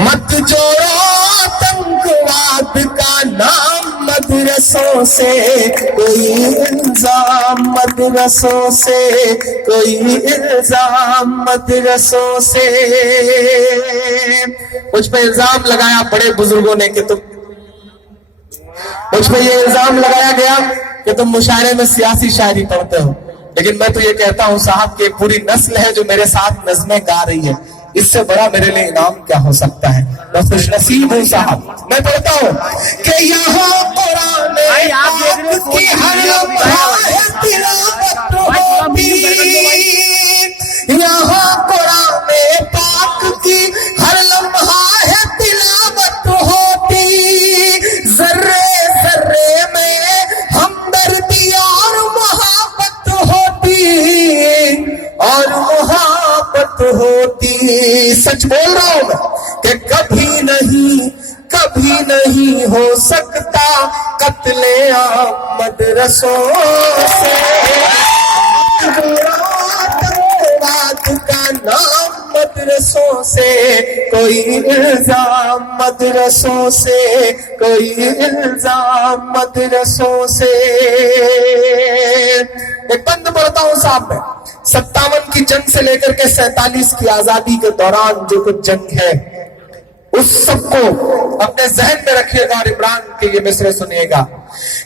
मत जोड़ो आतंकवाद का नाम मदरसों से, कोई इल्जाम मदरसों से, कोई इल्जाम मदरसों से। मुझ पे इल्जाम लगाया बड़े बुजुर्गों ने कि तुम, मुझ पे ये इल्जाम लगाया गया कि तुम मुशायरे में सियासी शायरी पढ़ते हो, लेकिन मैं तो ये कहता हूं साहब कि पूरी नस्ल है जो मेरे साथ नज़में गा रही है, इससे बड़ा मेरे लिए इनाम क्या हो सकता है। मैं खुश नसीब हूँ साहब। मैं पढ़ता हूँ कि यहाँ कुरान की हर लम्हा है तिलावत होती, यहाँ कुरान पाक की हर लम्हा है तिलावत होती, जर्रे जर्रे में हमदर्दी और मोहब्बत होती, और मोहब्बत होती। सच बोल रहा हूं मैं कि कभी नहीं हो सकता कत्ले आम मदरसों से, आतंकवाद का नाम मदरसों से, कोई इल्जाम मदरसों से, कोई इल्जाम मदरसों से। एक बंद पढ़ता हूं साहब मैं, 57 की जंग से लेकर के 47 की आजादी के दौरान जो कुछ जंग है उस सबको अपने जहन में रखिएगा और इमरान के ये मिसरे सुनिएगा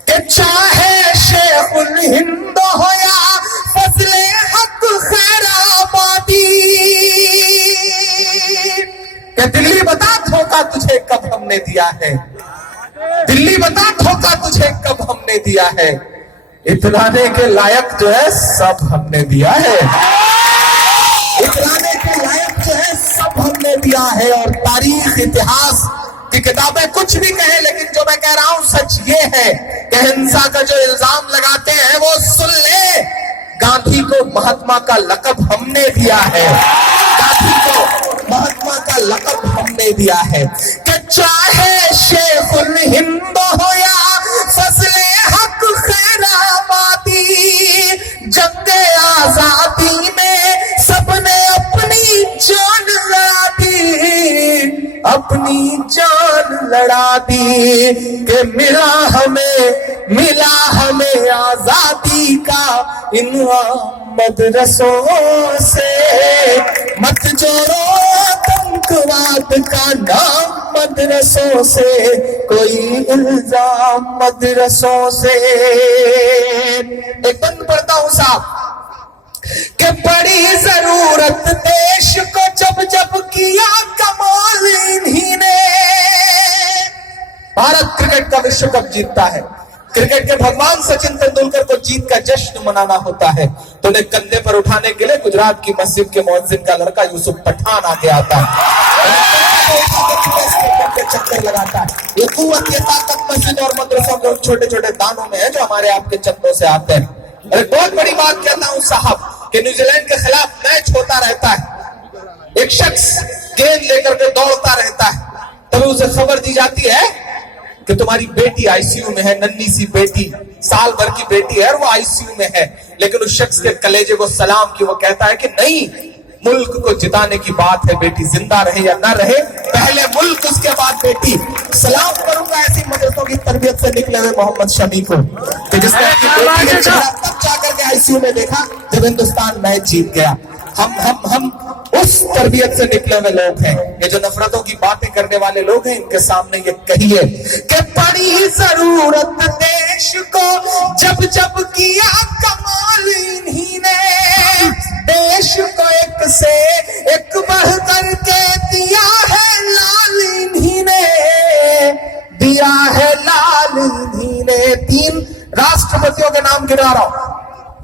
कि चाहे शेखुल हिंद हो या फजले हक खैराबादी, कि दिल्ली बता धोखा तुझे कब हमने दिया है, दिल्ली बता धोखा तुझे कब हमने दिया है, इतराने के लायक जो है सब हमने दिया है, इतराने के लायक जो है सब हमने दिया है। और तारीख इतिहास की किताबें कुछ भी कहे, लेकिन जो मैं कह रहा हूं सच ये है कि हिंसा का जो इल्जाम लगाते हैं वो सुन ले, गांधी को महात्मा का लक़ब हमने दिया है, गांधी को महात्मा का लक़ब हमने दिया है। कि चाहे शेखुल हिंद हो या फजले हक खैराबादी, जंगे आजादी में सबने अपनी जान लड़ा दी, अपनी जान लड़ा दी, कि मिला हमें आजादी का इनाम मदरसों से, मत जोड़ो आतंकवाद का नाम मदरसों से, कोई इल्जाम मदरसों से। एक बंद पढ़ता हूं साहब कि बड़ी जरूरत देश को जब जब किया कमाल इन्हीं ने। भारत क्रिकेट का विश्व कप जीतता है, क्रिकेट के भगवान सचिन तेंदुलकर को जीत का जश्न मनाना होता है, तो उन्हें कंधे पर उठाने के लिए गुजरात की मस्जिद के मुअज्जिन का लड़का यूसुफ पठान आगे आता है, चक्कर लगाता है। ये कुव्वत, ये ताकत मस्जिद और मदरसों के छोटे छोटे दानों में है जो हमारे आपके चंदों से आते हैं। और एक बहुत बड़ी बात कहता हूं साहब कि न्यूजीलैंड के खिलाफ मैच होता रहता है, एक शख्स गेंद लेकर के दौड़ता रहता है, तभी उसे खबर दी जाती है कि तुम्हारी बेटी आईसीयू में है, नन्ही सी बेटी, साल भर की बेटी है और वो आईसीयू में है। लेकिन उस शख्स के कलेजे को सलाम की वो कहता है कि नहीं, मुल्क को जिताने की बात है, बेटी जिंदा रहे या ना रहे, पहले मुल्क उसके बाद बेटी। सलाम करूंगा ऐसी मदरसों की तरबियत से निकले हुए मोहम्मद शमी को, कि जिसने अपनी बेटी का चेहरा तब जाकर के आईसीयू में देखा जब हिंदुस्तान मैच जीत गया। हम उस तरबियत से निकले हुए लोग हैं। ये जो नफरतों की बातें करने वाले लोग हैं, इनके सामने ये कहिए कि बड़ी जरूरत देश को जब जब किया कमाल इन्हीं ने, देश को एक से एक बढ़ करके दिया है लाल इन्हीं ने, दिया है लाल इन्हीं ने। 3 राष्ट्रपतियों के नाम गिना रहा हूं।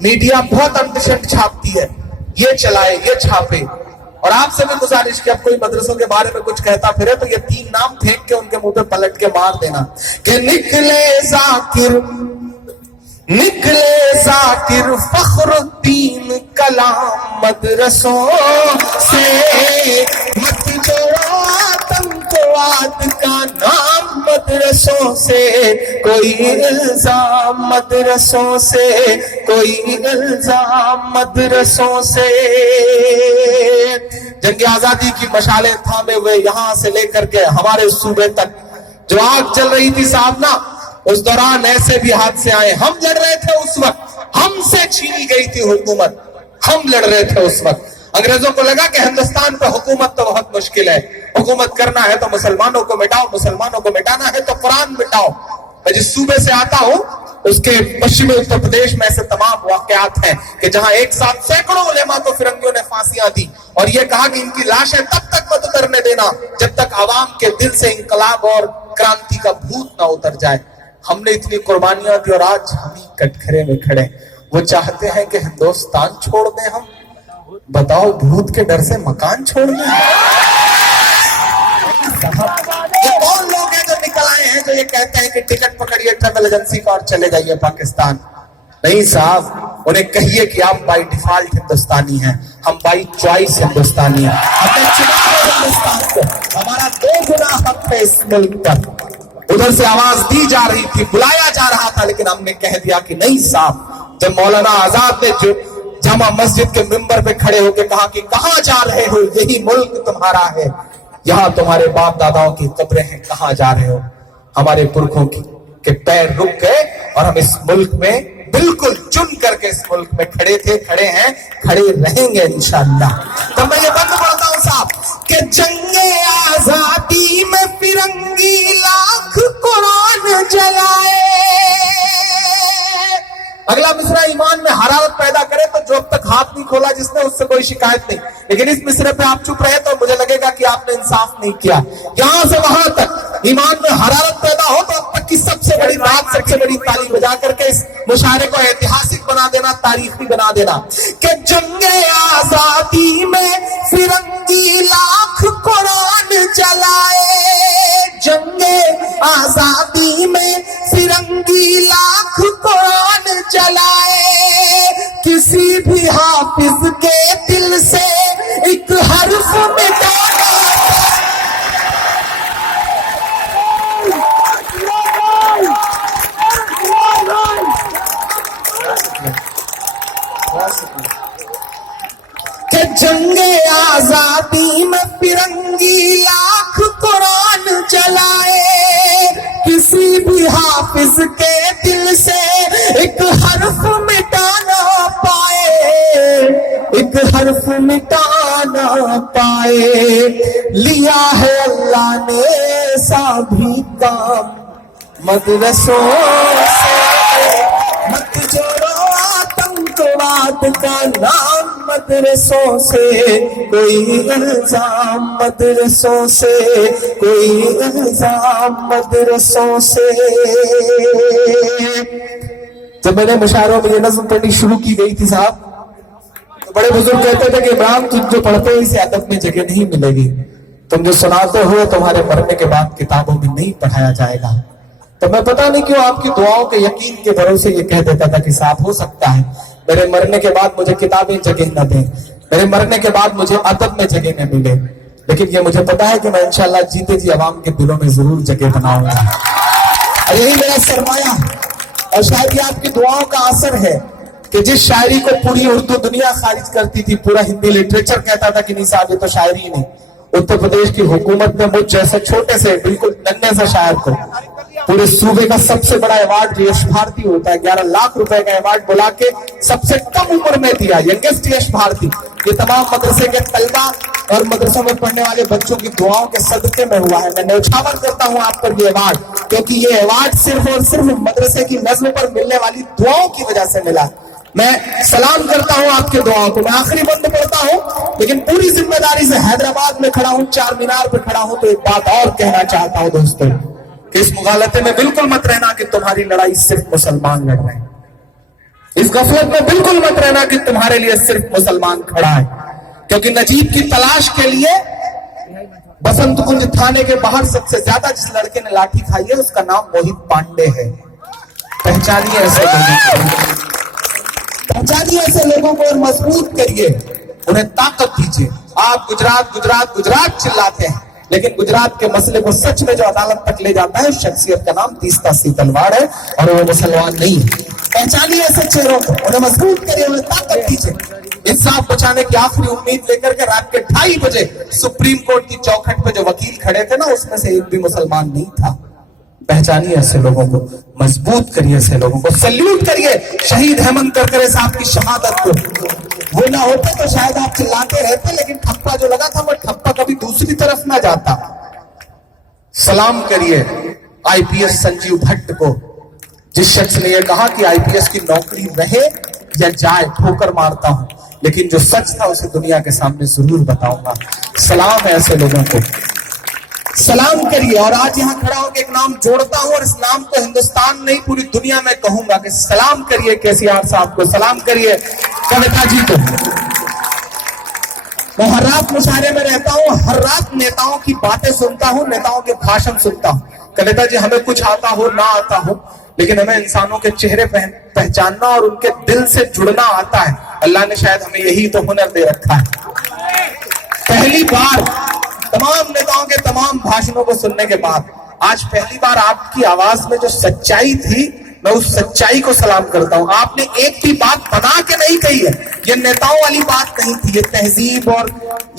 मीडिया बहुत अंतशंक छापती है, ये चलाए ये छापे, और आपसे भी गुजारिश कि अब कोई मदरसों के बारे में कुछ कहता फिरे तो ये 3 नाम फेंक के उनके मुंह पे पलट के मार देना कि निकले जाकिर फखरुद्दीन कलाम मदरसों से, मत जोड़ो आतंकवाद का नाम मदरसों से, कोई इल्जाम मदरसों से, कोई इल्जाम मदरसों से। जंग आजादी की मशालें थामे हुए यहां से लेकर के हमारे सूबे तक जो आग चल रही थी साहब ना, उस दौरान ऐसे भी हादसे आए। हम लड़ रहे थे उस वक्त, हमसे छीनी गई थी हुकूमत, हम लड़ रहे थे उस वक्त। अंग्रेजों को लगा कि हिंदुस्तान पे हुकूमत तो बहुत मुश्किल है, हुकूमत करना है तो मुसलमानों को मिटाओ, मुसलमानों को मिटाना है तो कुरान मिटाओ। मैं जिस सूबे से आता हूं उसके पश्चिमी उत्तर प्रदेश में ऐसे तमाम वाकयात हैं कि जहां एक साथ सैकड़ों उलेमा को फिरंगियों ने फांसियां दी और यह कहा कि इनकी लाशें तब तक मत उतरने देना जब तक आवाम के दिल से इंकलाब और क्रांति का भूत ना उतर जाए। हमने इतनी कुर्बानियां दी और आज हम ही कटघरे में खड़े। वो चाहते हैं कि हिंदुस्तान छोड़ दें हम, बताओ भूत के डर से मकान छोड़ दें? ये कौन लोग हैं जो निकल आए हैं जो ये कहते हैं कि टिकट पकड़िए ट्रैवल एजेंसी का और चले जाइए पाकिस्तान? नहीं साहब, उन्हें कहिए कि आप बाई डिफॉल्ट हिंदुस्तानी हैं, हम बाई चॉइस हिंदुस्तानी हैं। हमने चुना है हिंदुस्तान को, हमारा 2 गुना हक है इस मुल्क पर। उधर से आवाज दी जा रही थी, बुलाया जा रहा था, लेकिन हमने कह दिया कि नहीं साहब। जब मौलाना आजाद ने जो जामा मस्जिद के मिंबर पे खड़े होकर कहा कि कहां जा रहे हो, यही मुल्क तुम्हारा है, यहाँ तुम्हारे बाप दादाओं की कब्रें हैं, कहां जा रहे हो? हमारे पुरखों की के पैर रुक गए और हम इस मुल्क में बिल्कुल चुन करके इस मुल्क में खड़े थे, खड़े हैं, खड़े रहेंगे इंशाअल्लाह। तो मैं ये बंद पढ़ता हूं साहब कि जंगे आजादी में फिरंगी लाख कुरान जलाए। अगला मिसरा ईमान में हरारत पैदा करे तो जो अब तक हाथ नहीं खोला जिसने उससे कोई शिकायत नहीं, लेकिन इस मिसरे पे आप चुप रहे तो मुझे लगेगा कि आपने इंसाफ नहीं किया। यहां से वहां तक ईमान में हरारत पैदा हो तो अब तक की सबसे बड़ी बात, सबसे बड़ी ताली बजा करके इस मुशायरे को ऐतिहासिक बना देना, तारीखी बना देना कि जंगे आजादी में फिरंगी लाख कुरान जलाए। जंगे आजादी में फिरंगी लाख कुरान जलाए। किसी भी हाफिज के दिल से एक हर्फ मिटाना। कि जंगे आजादी में फिरंगी लाख कुरान जलाए। किसी भी हाफिज के दिल से एक हर्फ मिटाना पाए, एक हर्फ मिटाना पाए। लिया है अल्लाह ने ऐसा भी काम मदरसों से, मत जोड़ो आतंकवाद का नाम मदरसों से, कोई इल्जाम मदरसों से, कोई इल्जाम मदरसों से। जब मैंने मुशायरों में ये नज़्म पढ़नी शुरू की गई थी साहब, तो बड़े बुजुर्ग कहते थे कि इमरान तुम जो पढ़ते हो इसे अदब में जगह नहीं मिलेगी, तुम जो सुनाते हो तुम्हारे मरने के बाद किताबों में नहीं पढ़ाया जाएगा। तो मैं पता नहीं क्यों आपकी दुआओं के यकीन के भरोसे ये कह देता था कि साहब हो सकता है मेरे मरने के बाद मुझे किताबें जगह न दें, मेरे मरने के बाद मुझे अदब में जगह न मिले, लेकिन ये मुझे पता है कि मैं इंशाल्लाह जीते जी अवाम के दिलों में जरूर जगह बनाऊंगा। और यही मेरा सरमाया और शायद ये आपकी दुआओं का असर है कि जिस शायरी को पूरी उर्दू दुनिया खारिज करती थी, पूरा हिंदी लिटरेचर कहता था कि नहीं साहब ये तो शायरी नहीं, उत्तर प्रदेश की हुकूमत ने मुझ जैसे छोटे से बिल्कुल नन्हे से शायर को पूरे सूबे का सबसे बड़ा अवार्ड यश भारती होता है, 11 लाख रुपए का अवार्ड बुला के सबसे कम उम्र में दिया, यंगेस्ट यश भारती। ये तमाम मदरसे के तलबा और मदरसों में पढ़ने वाले बच्चों की दुआओं के सदके में हुआ है। मैं न्यौछावर करता हूं आप पर ये अवार्ड, क्योंकि ये अवार्ड सिर्फ और सिर्फ मदरसे की नज़्म पर मिलने वाली दुआओं की वजह से मिला। मैं सलाम करता हूं आपके दुआओं को। मैं आखिरी बंद पढ़ता हूं, लेकिन पूरी जिम्मेदारी से हैदराबाद में खड़ा हूं, चार मीनार पर खड़ा हूं, तो एक बात और कहना चाहता हूं दोस्तों कि इस मुगालते में बिल्कुल मत रहना कि तुम्हारी लड़ाई सिर्फ मुसलमान लड़ रहे हैं। इस गफलत में बिल्कुल मत रहना कि तुम्हारे लिए सिर्फ मुसलमान खड़ा है, क्योंकि नजीब की तलाश के लिए बसंत कुंज थाने के बाहर सबसे ज्यादा जिस लड़के ने लाठी खाई है उसका नाम मोहित पांडे है। पहचानिए ऐसे लोगों को, पहचानिए ऐसे लोगों को और मजबूत करिए, उन्हें ताकत दीजिए। आप गुजरात गुजरात गुजरात चिल्लाते हैं, लेकिन गुजरात के मसले को सच में जो अदालत तक ले जाता है उस शख्सियत का नाम तीस्ता सी तलवार है और वो मुसलमान नहीं है। पहचानिए ऐसे चेहरों को, उन्हें मजबूत करिए, उन्हें ताकत दीजिए। इंसाफ बचाने की आखिरी उम्मीद लेकर के रात के 2:30 बजे सुप्रीम कोर्ट की चौखट पे जो वकील खड़े थे ना, उसमें से एक भी मुसलमान नहीं था। पहचानिए ऐसे लोगों को, मजबूत करिए ऐसे लोगों को, सल्यूट करिए शहीद हेमंत करकरे साहब की शहादत को। वो ना होते तो शायद आप चिल्लाते रहते, लेकिन ठप्पा जो लगा था वो ठप्पा कभी दूसरी तरफ ना जाता। सलाम करिए आईपीएस संजीव भट्ट को, जिस शख्स ने यह कहा कि आईपीएस की नौकरी रहे या जाए, ठोकर मारता हूं, लेकिन जो सच था उसे दुनिया के सामने जरूर बताऊंगा। सलाम है ऐसे लोगों को, सलाम करिए। और आज यहां खड़ा होकर एक नाम जोड़ता हूं, और इस नाम को हिंदुस्तान नहीं पूरी दुनिया में कहूंगा कि सलाम करिए केसीआर साहब को, सलाम करिए कविता जी को। मैं हर रात मुशायरे में रहता हूं, हर रात नेताओं की बातें सुनता हूं, नेताओं के भाषण सुनता हूं। कविता जी, हमें कुछ आता हो ना आता हो, लेकिन हमें इंसानों के चेहरे पहचानना और उनके दिल से जुड़ना आता है। अल्लाह ने शायद हमें यही तो हुनर दे रखा है। पहली बार तमाम नेताओं के तमाम भाषणों को सुनने के बाद आज पहली बार आपकी आवाज में जो सच्चाई थी, मैं उस सच्चाई को सलाम करता हूं। आपने एक भी बात बना के नहीं कही है, ये नेताओं वाली बात नहीं थी, ये तहजीब और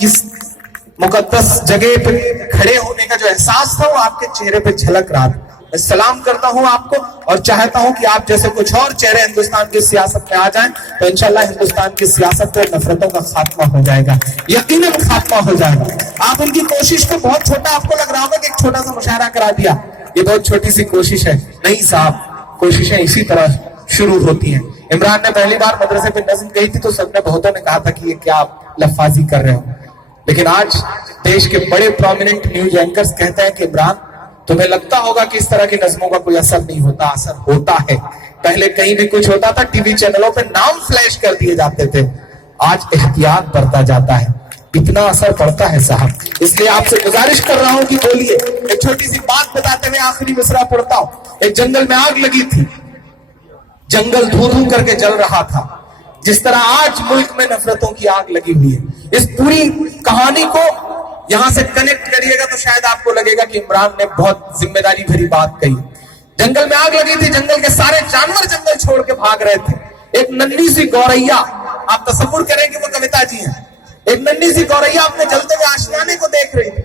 इस मुकद्दस जगह पे खड़े होने का जो एहसास था वो आपके चेहरे पे झलक रहा था। मैं सलाम करता हूं आपको और चाहता हूं कि आप जैसे कुछ और चेहरे हिंदुस्तान की सियासत में आ जाएं, तो इंशाल्लाह हिंदुस्तान की सियासत पे नफरतों का खात्मा हो जाएगा, यकीनन खात्मा हो जाएगा। आप उनकी कोशिश को बहुत छोटा आपको लग रहा होगा कि एक छोटा सा मुशायरा करा दिया, ये बहुत छोटी सी कोशिश है। नहीं साहब, कोशिशें इसी तरह शुरू होती हैं। इमरान ने पहली बार मदरसे पे नज़्म कही थी तो सबने बहुतों ने कहा था कि ये क्या आप लफाजी कर रहे हो, लेकिन आज देश के बड़े प्रोमिनेंट न्यूज एंकर्स कहते हैं कि इमरान, तुम्हें लगता होगा कि इस तरह की नज़्मों का कोई असर नहीं होता, असर होता है। पहले कहीं भी कुछ होता था टीवी चैनलों पे नाम फ्लैश कर दिए जाते थे, आज एहतियात बढ़ता जाता है, इतना असर पड़ता है साहब। इसलिए आपसे गुजारिश कर रहा हूं कि बोलिए। एक छोटी सी बात बताते हुए आखिरी मिसरा पढ़ता हूं। एक जंगल में आग लगी थी, जंगल धू धू करके जल रहा था, जिस तरह आज मुल्क में नफरतों की आग लगी हुई है। इस पूरी कहानी को यहां से कनेक्ट करिएगा तो शायद आपको लगेगा कि इमरान ने बहुत जिम्मेदारी भरी बात कही। जंगल में आग लगी थी, जंगल के सारे जानवर जंगल छोड़ के भाग रहे थे। एक नन्ही सी गौरैया, आप तसव्वुर करें कि वो कविता जी हैं, एक नन्ही सी गौरैया अपने जलते हुए आशियाने को देख रही थी।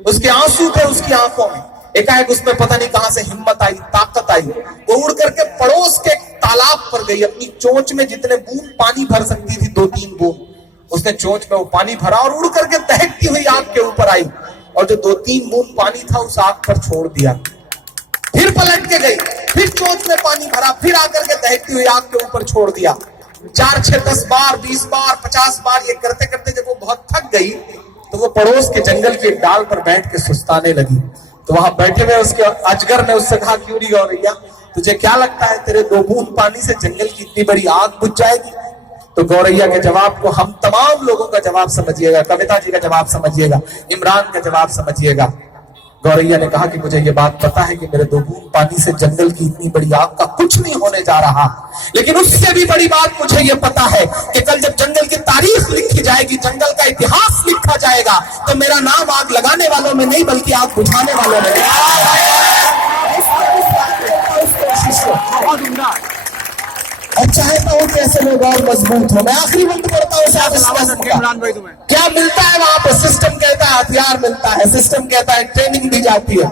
उसके आंसू थे उसकी आंखों में। एकाएक उसमें पता नहीं कहां से हिम्मत आई, ताकत आई, वो उड़ करके पड़ोस के तालाब पर गई। अपनी चोंच में जितने बूंद पानी भर सकती थी, 2-3 बूंद, उसने चोंच में वो पानी भरा और उड़ करके दहकती हुई आग के ऊपर आई, और जो 2-3 बूंद पानी था उस आग पर छोड़ दिया। फिर पलट के गई, फिर चोंच में पानी भरा, फिर आकर के दहकती हुई आग के ऊपर छोड़ दिया। 4, 6, 10 बार, 20 बार, 50 बार ये करते करते जब वो बहुत थक गई तो वो पड़ोस के जंगल की एक डाल पर बैठ के सुस्ताने लगी। तो वहां बैठे हुए उसके अजगर ने उससे कहा, क्यों नहीं गौरैया, तुझे क्या लगता है तेरे 2 बूंद पानी से जंगल की इतनी बड़ी आग बुझ जाएगी? तो गौरैया के जवाब को हम तमाम लोगों का जवाब समझिएगा, कविता जी का जवाब समझिएगा, इमरान का जवाब समझिएगा। गौरैया ने कहा कि मुझे ये बात पता है कि मेरे 2 बूंद पानी से जंगल की इतनी बड़ी आग का कुछ नहीं होने जा रहा, लेकिन उससे भी बड़ी बात मुझे ये पता है कि कल जब जंगल की तारीख लिखी जाएगी, जंगल का इतिहास लिखा जाएगा, तो मेरा नाम आग लगाने वालों में नहीं बल्कि आग बुझाने वालों में। और चाहता हूं कि ऐसे लोग और मजबूत हो। मैं आखिरी वक्त पढ़ता हूं, क्या मिलता है वहां पर? सिस्टम कहता है हथियार मिलता है, सिस्टम कहता है ट्रेनिंग दी जाती है।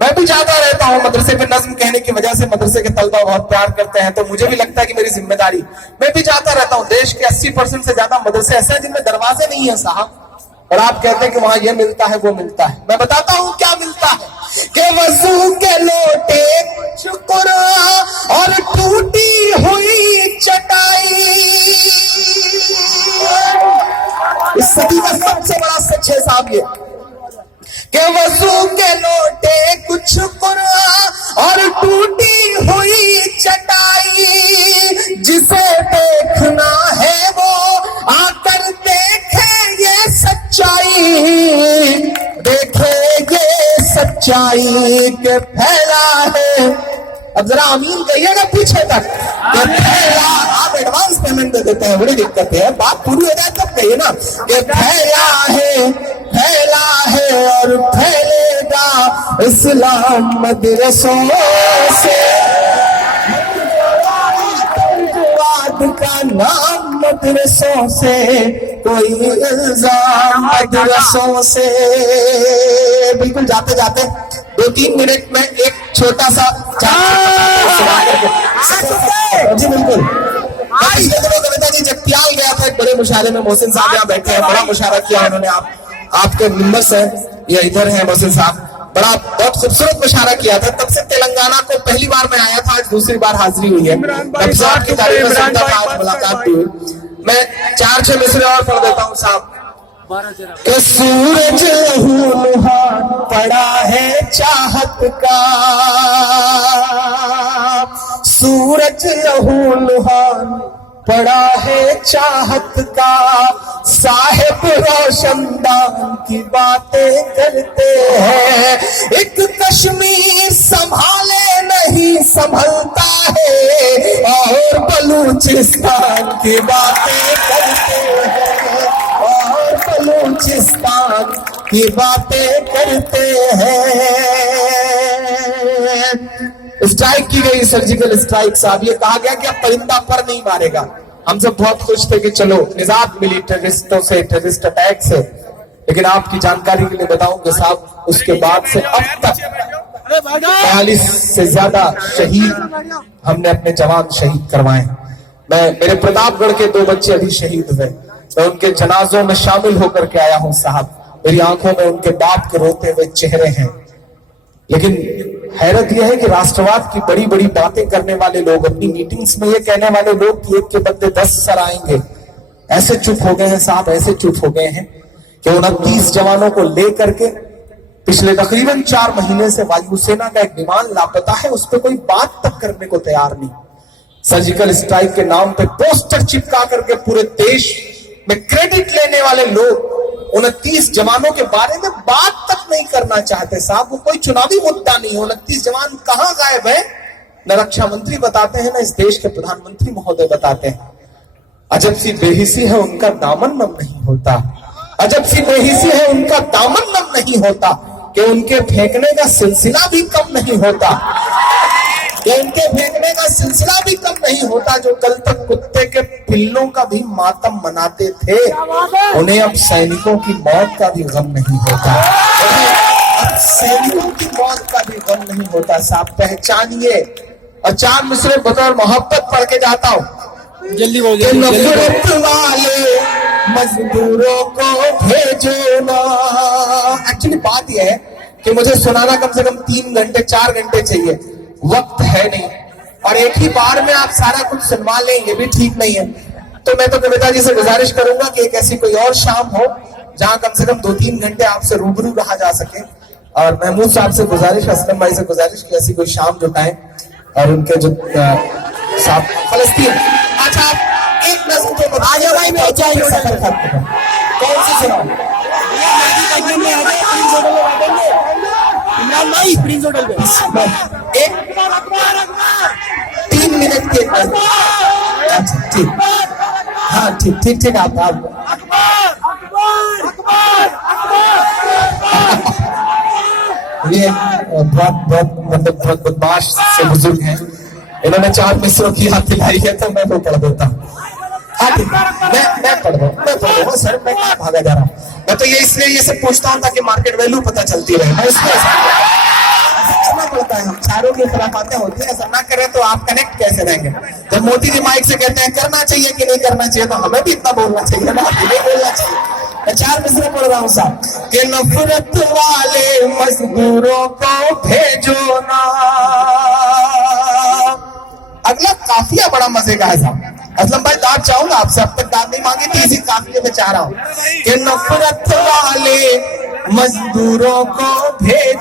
मैं भी जाता रहता हूं मदरसे पे, नज्म कहने की वजह से मदरसे के तलबा बहुत प्यार करते हैं, तो मुझे भी लगता है कि मेरी जिम्मेदारी, मैं भी जाता रहता हूं। देश के 80% से ज्यादा मदरसे ऐसे हैं जिनमें दरवाजे नहीं है साहब, और आप कहते हैं कि वहां ये मिलता है वो मिलता है। मैं बताता हूं क्या मिलता है कि वजू के लोटे शुक्र और टूटी हुई चटाई। इस सदी का सबसे बड़ा सच है साहब ये, कि वजू के लोटे कुछ कुरा और टूटी हुई चटाई। जिसे देखना है वो आकर देखे ये सच्चाई, देखे ये सच्चाई के फैला है। अब जरा आमीन कहिएगा पीछे तक, कि फैला। आप एडवांस पेमेंट दे देते हैं, बड़ी दिक्कत है, बात पूरी हो जाए तब कहिए ना, कि फैला है, फैला है और फैलेगा इस्लाम मदरसों से। का नाम मदरसों से, कोई इल्जाम मदरसों से। बिल्कुल जाते जाते 2-3 मिनट में एक छोटा सा जी बिल्कुल। पिछले दिनों कविता जी जगतियाल गया था एक बड़े मुशायरे में, मोहसिन साहब यहाँ बैठे हैं, बड़ा मुशायरा किया उन्होंने। आपके मेंबर है या इधर है मोहसिन साहब, बहुत खूबसूरत मुशायरा किया था। तब से तेलंगाना को पहली बार मैं आया था, आज दूसरी बार हाजिरी हुई है। की तारीफ में सुनता था, आज मुलाकात हुई। मैं 4-6 मिसरे और पढ़ देता हूँ साहब। कि सूरज लहूलुहान पड़ा है चाहत का, सूरज लहूलुहान पड़ा है चाहत का, साहिब रोशनदान की बातें करते हैं। एक कश्मीर संभाले नहीं संभलता है, और बलूचिस्तान की बातें करते हैं, और बलूचिस्तान की बातें करते हैं। स्ट्राइक की गई, सर्जिकल स्ट्राइक साहब। ये कहा गया कि अब परिंदा पर नहीं मारेगा। हम सब बहुत खुश थे कि चलो निजात मिली टेररिस्टों से, टेररिस्ट अटैक से। लेकिन आपकी जानकारी के लिए बताऊं कि साहब उसके बाद से अब तक 42 से ज्यादा शहीद हमने अपने जवान शहीद करवाए। मेरे प्रतापगढ़ के 2 बच्चे अभी शहीद हुए, मैं उनके जनाजों में शामिल होकर के आया हूं साहब। मेरी आंखों में उनके बाप के रोते हुए चेहरे हैं। लेकिन हैरत यह है कि राष्ट्रवाद की बड़ी बड़ी बातें करने वाले लोग, अपनी मीटिंग्स में ये कहने वाले लोग कि एक के बदले 10 सर आएंगे, ऐसे चुप हो गए हैं साहब, ऐसे चुप हो गए हैं कि 29 जवानों को लेकर के पिछले तकरीबन 4 महीने से वायुसेना का एक विमान लापता है, उस पर कोई बात तक करने को तैयार नहीं। सर्जिकल स्ट्राइक के नाम पे पोस्टर चिपका करके पूरे देश में क्रेडिट लेने वाले लोग 29 जवानों के बारे में बात तक नहीं करना चाहते साहब। वो कोई चुनावी मुद्दा नहीं। 29 जवान कहां गायब है? न रक्षा मंत्री बताते हैं, न इस देश के प्रधानमंत्री महोदय बताते हैं। अजब सी बेहिसी है उनका दामन नम नहीं होता, अजब सी बेहिसी है उनका दामन नम नहीं होता, कि उनके फेंकने का सिलसिला भी कम नहीं होता, कि उनके फेंकने का सिलसिला भी कम नहीं होता। जो कल तक कुत्ते के पिल्लों का भी मातम मनाते थे, उन्हें अब सैनिकों की मौत का भी गम नहीं होता, अब सैनिकों की मौत का भी गम नहीं होता साहब। पहचानिए। और 4 मिसरे बतौर मोहब्बत पढ़ के जाता हूँ। जल्दी बोलिए। नफरत वाले मजदूरों को भेजो ना। एक्चुअली बात यह है कि मुझे सुनाना कम से कम 3 घंटे 4 घंटे चाहिए, वक्त है नहीं, और एक ही बार में आप सारा कुछ सुनवा लें ये भी ठीक नहीं है। तो मैं तो कविता जी से गुजारिश करूंगा कि एक ऐसी कोई और शाम हो जहां कम से कम 2-3 घंटे आपसे रूबरू रहा जा सके। और महमूद साहब से गुजारिश, असलम भाई से गुजारिश कि ऐसी कोई शाम जुटाएं। और उनके जो साहब फलस्तीन, अच्छा आप एक नज़र तो बताइए भाई, मैं सफर खत्म कौन सी सुनाऊं? एक 3 मिनट के। अच्छा ठीक, हाँ ठीक आप ये बहुत बदमाश से बुजुर्ग हैं, इन्होंने 4 मिसरों की याद दिलाई है, तो मैं वो पढ़ देता हूँ। मैं पढ़ दूंगा सर, मैं कहाँ भागा जा रहा हूँ। मैं तो ये इसलिए ये सब पूछता हूँ ताकि मार्केट वैल्यू पता चलती रहे। मैं इसलिए करना पड़ता है, हम चारों की खिलाफातें होती है, ऐसा ना करें तो आप कनेक्ट कैसे रहेंगे? जब मोदी जी माइक से कहते हैं करना चाहिए कि नहीं करना चाहिए, तो हमें भी इतना बोलना चाहिए ना, नहीं बोलना चाहिए। मैं 4 मिसरे पढ़ रहा हूँ साहब कि नफरत वाले मजदूरों को भेजो ना। अगला काफिया बड़ा मजे का है साहब। असलम भाई दाद चाहूंगा आपसे, अब तक दाद नहीं मांगी थी, इसी काफिले में चाह रहा हूँ कि नफरत वाले मजदूरों को भेजो।